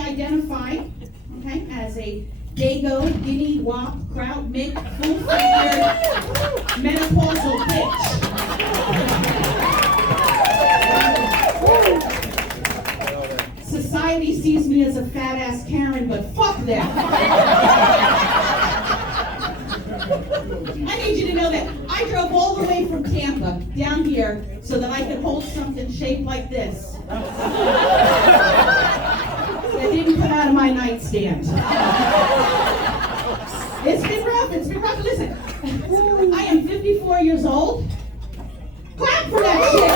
I identify, okay, as a Dago, Guinea, Wop, Kraut, Mick, full-figured, menopausal bitch. Society sees me as a fat-ass Karen, but fuck that. I need you to know that I drove all the way from Tampa down here so that I could hold something shaped like this. That didn't come out of my nightstand. It's been rough. Listen, I am 54 years old. Clap for that shit.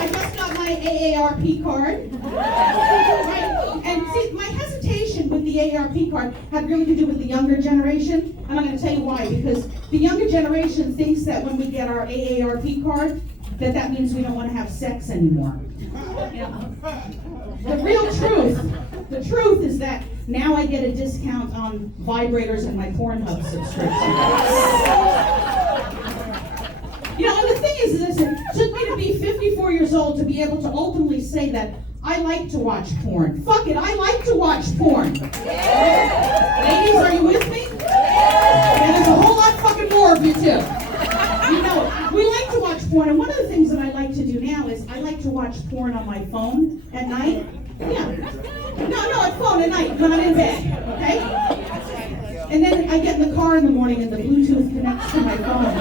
I just got my AARP card. Right? And see, my hesitation with the AARP card had really to do with the younger generation. And I'm going to tell you why. Because the younger generation thinks that when we get our AARP card, that means we don't want to have sex anymore. The real truth is that now I get a discount on vibrators and my Pornhub subscription. And the thing is this, it took me to be 54 years old to be able to openly say that I like to watch porn. Fuck it, I like to watch porn. Ladies, are you with me? Yeah, there's a whole lot fucking more of you too. We like to watch porn, and one of the things that I like to do now is I like to watch porn on my phone at night. Yeah. No, at phone at night when I'm in bed, okay? And then I get in the car in the morning and the Bluetooth connects to my phone.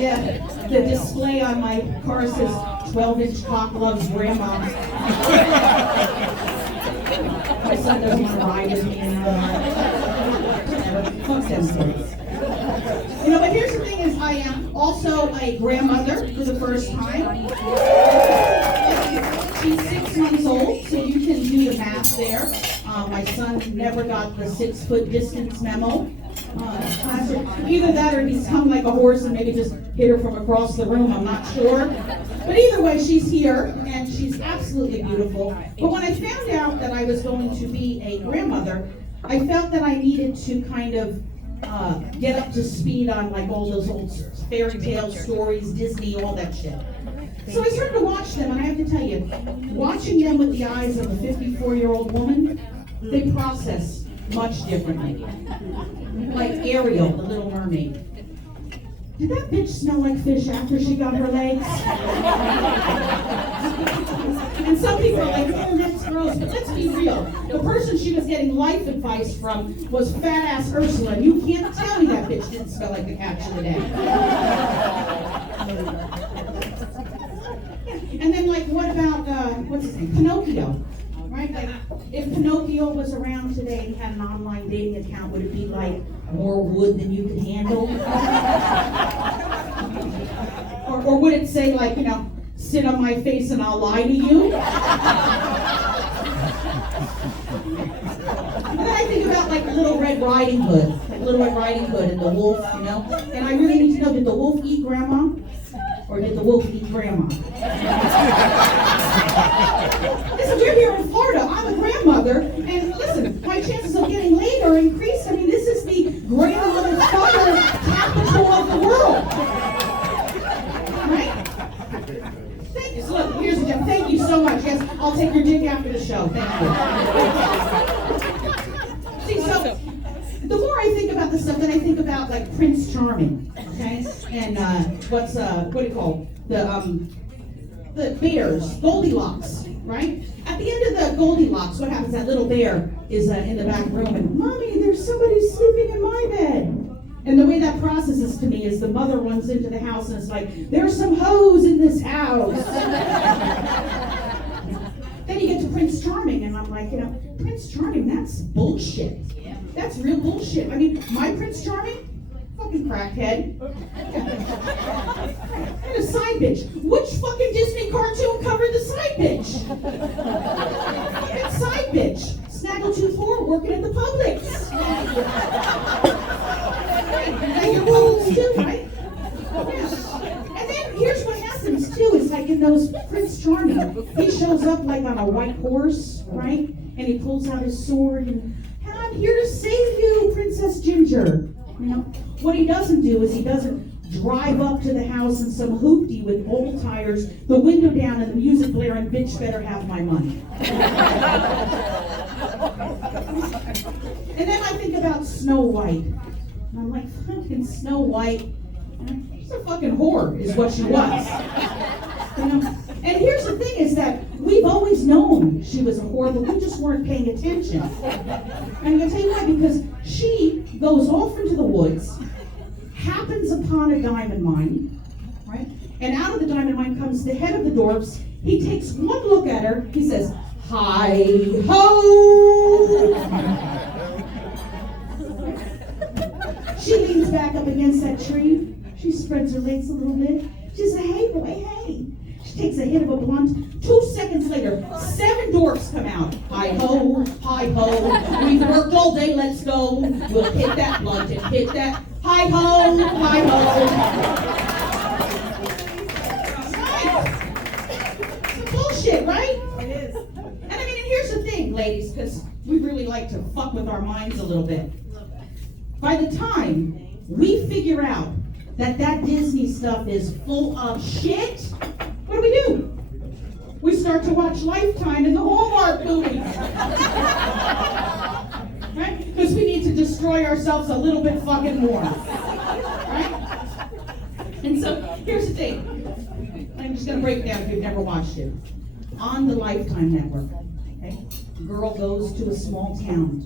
Yeah, the display on my car says 12-inch cock loves grandma. My son doesn't want to ride with me anymore. Fuck them kids. But here's the thing is I am also a grandmother for the first time. She's 6 months old, so you can do the math there. My son never got the 6-foot distance memo. Either that or he's hung like a horse and maybe just hit her from across the room, I'm not sure. But either way, she's here, and she's absolutely beautiful. But when I found out that I was going to be a grandmother, I felt that I needed to kind of get up to speed on like all those old fairy tale stories, Disney, all that shit. So I started to watch them, and I have to tell you, watching them with the eyes of a 54-year-old woman, they process much differently. Like Ariel, the Little Mermaid. Did that bitch smell like fish after she got her legs? And some people are like, oh, that's gross, but let's be real. The person she was getting life advice from was fat-ass Ursula, and you can't tell me that bitch didn't smell like the catch of the day. And then, like, what about, what's his name? Pinocchio. Right? Like, if Pinocchio was around today and had an online dating account, would it be like more wood than you could handle? or would it say like, sit on my face and I'll lie to you? And then I think about like Little Red Riding Hood. Like Little Red Riding Hood and the wolf, And I really need to know, did the wolf eat grandma? Or did the wolf eat grandma? Listen, we're here in Florida. I'm a grandmother. And listen, my chances of getting laid are increased. I mean, this is the grandmother capital of the world. Right? Thank you. So look, here's the gem. Thank you so much. Yes, I'll take your dick after the show. Thank you. See, so the more I think about this stuff, then I think about like Prince Charming, okay? And what do you call the bears, Goldilocks, right? At the end of the Goldilocks, what happens? That little bear is in the back room, and Mommy, there's somebody sleeping in my bed. And the way that processes to me is the mother runs into the house and it's like, there's some hoes in this house. Then you get to Prince Charming, and I'm like, Prince Charming, that's bullshit. That's real bullshit. I mean, my Prince Charming, fucking crackhead. And a side bitch. Which fucking Disney cartoon covered the side bitch? Fucking side bitch. Snaggletooth whore working at the Publix. And your bubbles too, right? Yeah. And then here's what happens too, is like in those Prince Charming, he shows up like on a white horse, right? And he pulls out his sword and, I'm here to save you, Princess Ginger. What he doesn't do is he doesn't drive up to the house in some hoopty with old tires, the window down and the music blaring, bitch better have my money. And then I think about Snow White. And I'm like, fucking Snow White. She's a fucking whore, is what she was. You know? And here's the thing is that we've always known she was a whore, but we just weren't paying attention. And I'm going to tell you why, because she goes off into the woods, happens upon a diamond mine, right? And out of the diamond mine comes the head of the dwarfs. He takes one look at her, he says, "Hi-ho!" She leans back up against that tree. She spreads her legs a little bit. She says, "Hey, boy, hey." She takes a hit of a blunt. 2 seconds later, 7 dwarfs come out. "Hi-ho, hi-ho. We've worked all day, let's go. We'll hit that blunt and hit that. Hi-ho, hi-ho." Right. It's bullshit, right? It is. And I mean, and here's the thing, ladies, because we really like to fuck with our minds a little bit. By the time we figure out that Disney stuff is full of shit, what do? We start to watch Lifetime and the Hallmark movies. Right? Because we need to destroy ourselves a little bit fucking more. Right? And so, here's the thing. I'm just going to break it down if you've never watched it. On the Lifetime network, okay? Girl goes to a small town,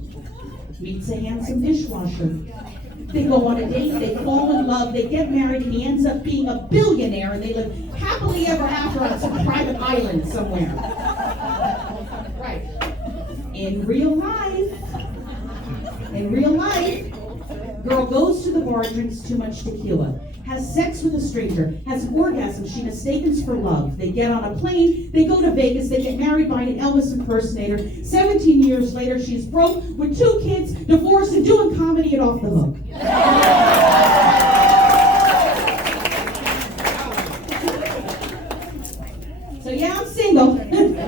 meets a handsome dishwasher. They go on a date, they fall in love, they get married, and he ends up being a billionaire, and they live happily ever after on some private island somewhere. Right. In real life, girl goes to the bar, drinks too much tequila, has sex with a stranger, has an orgasm she mistakes for love. They get on a plane, they go to Vegas, they get married by an Elvis impersonator. 17 years later, she's broke with 2 kids, divorced, and doing comedy at Off the Hook. So yeah, I'm single. And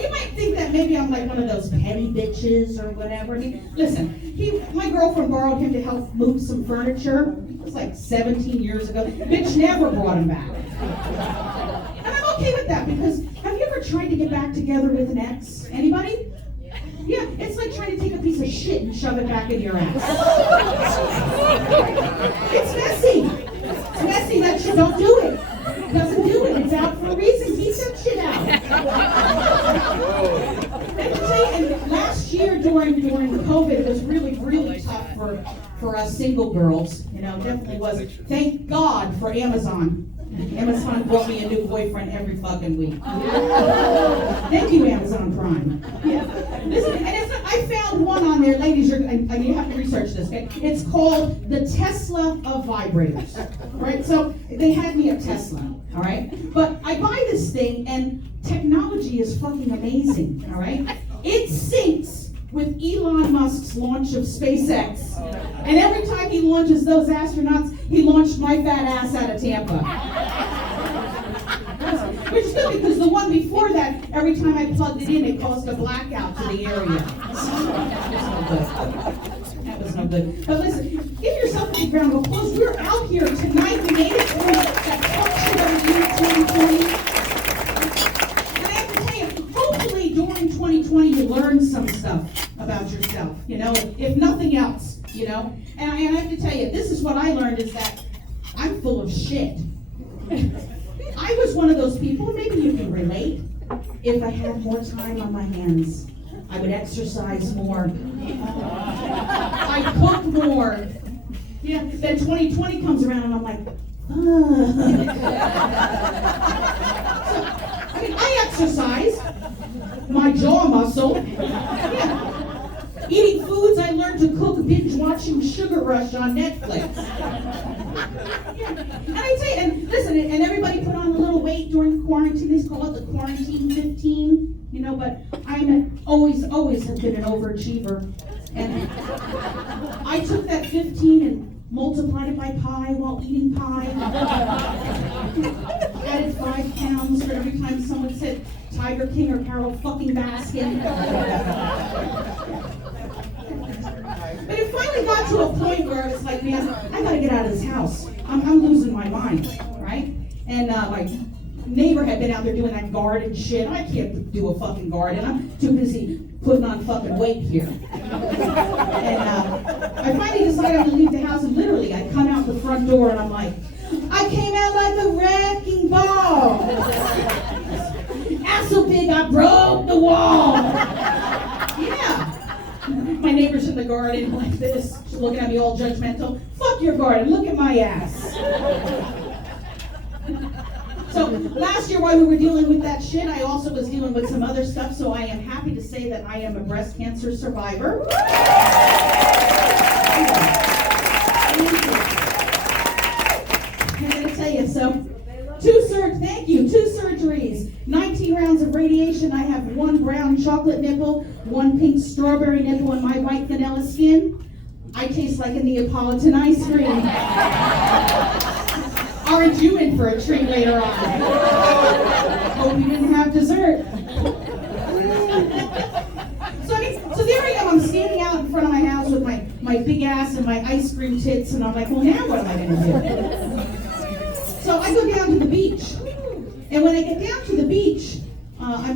you might think that maybe I'm like one of those petty bitches or whatever. I mean, listen, my girlfriend borrowed him to help move some furniture. It was like 17 years ago. Bitch never brought him back. And I'm okay with that because have you ever tried to get back together with an ex? Anybody? Yeah, it's like trying to take a piece of shit and shove it back in your ass. It's messy. It's messy. That shit, don't do it. Doesn't do it. It's out for a reason. Keep that shit out. And last year during COVID, it was really, really tough for us single girls. You know, definitely was. Thank God for Amazon. Amazon brought me a new boyfriend every fucking week. Thank you, Amazon Prime. Yeah. Listen, and I found one on there, ladies. You have to research this. Okay? It's called the Tesla of vibrators. Right? So they had me a Tesla. All right. But I buy this thing, and technology is fucking amazing. All right. It syncs with Elon Musk's launch of SpaceX. And every time he launches those astronauts, he launched my fat ass out of Tampa. Which is good because the one before that, every time I plugged it in, it caused a blackout to the area. That was no good. But listen, give yourself a big round of applause. We're out here tonight. We made it through that talk show of year 2020. And I have to tell you, hopefully during 2020 you learned some stuff about yourself, you know, if nothing else, you know. And I have to tell you, this is what I learned is that I'm full of shit. I was one of those people, maybe you can relate. If I had more time on my hands, I would exercise more. I'd cook more. Yeah, then 2020 comes around and I'm like, I mean, I exercise my jaw muscle. Yeah. Eating foods I learned to cook, binge watching Sugar Rush on Netflix. Yeah. And I tell you, and listen, and everybody put on a little weight during quarantine. They call it the quarantine 15, you know, but I'm always have been an overachiever. And I took that 15 and multiplied it by pi while eating pie. Added 5 pounds for every time someone said Tiger King or Carol fucking Baskin. But it finally finally got to a point where it's like, man, I gotta get out of this house. I'm losing my mind, right? And my neighbor had been out there doing that garden shit. I can't do a fucking garden. I'm too busy putting on fucking weight here. And I finally decided I'm gonna leave the house, and literally I come out the front door and I'm like, I came out like a wrecking ball. Ass so big I broke the wall. Yeah. My neighbor's in the garden like this, she's looking at me all judgmental. Fuck your garden, look at my ass. So last year while we were dealing with that shit, I also was dealing with some other stuff, so I am happy to say that I am a breast cancer survivor. I'm gonna tell you, so two surgeries, 19 rounds of radiation. I have one brown chocolate nipple, one pink strawberry nipple, and my white vanilla skin. I taste like a Neapolitan ice cream. Aren't you in for a treat later on? Hope you didn't have dessert. So there I am, I'm standing out in front of my house with my big ass and my ice cream tits, and I'm like, well, now what am I gonna do? So I go down to the beach. And when I get down to the beach, I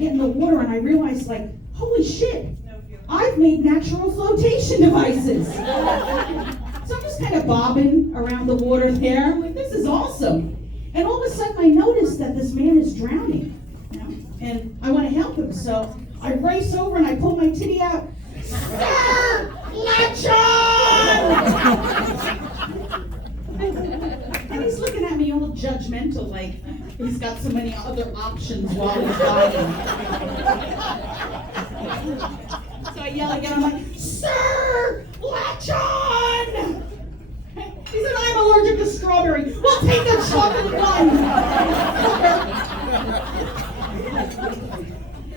get in the water and I realize, like, holy shit, I've made natural flotation devices. So I'm just kind of bobbing around the water there. I'm like, this is awesome. And all of a sudden I notice that this man is drowning. And I want to help him. So I race over and I pull my titty out. Sir, latch on! And he's looking at me all judgmental, like he's got so many other options while he's dying. So I yell again, I'm like, sir, latch on! He said, I'm allergic to strawberry. Well, take the chocolate one.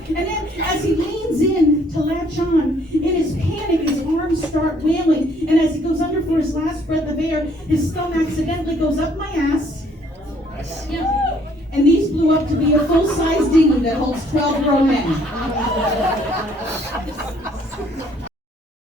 And then as he leans in to latch on, in his panic, his arms start wailing. And as he goes under for his last breath of air, his thumb accidentally goes up my ass. Yeah. And these blew up to be a full-size dinghy that holds 12 grown men.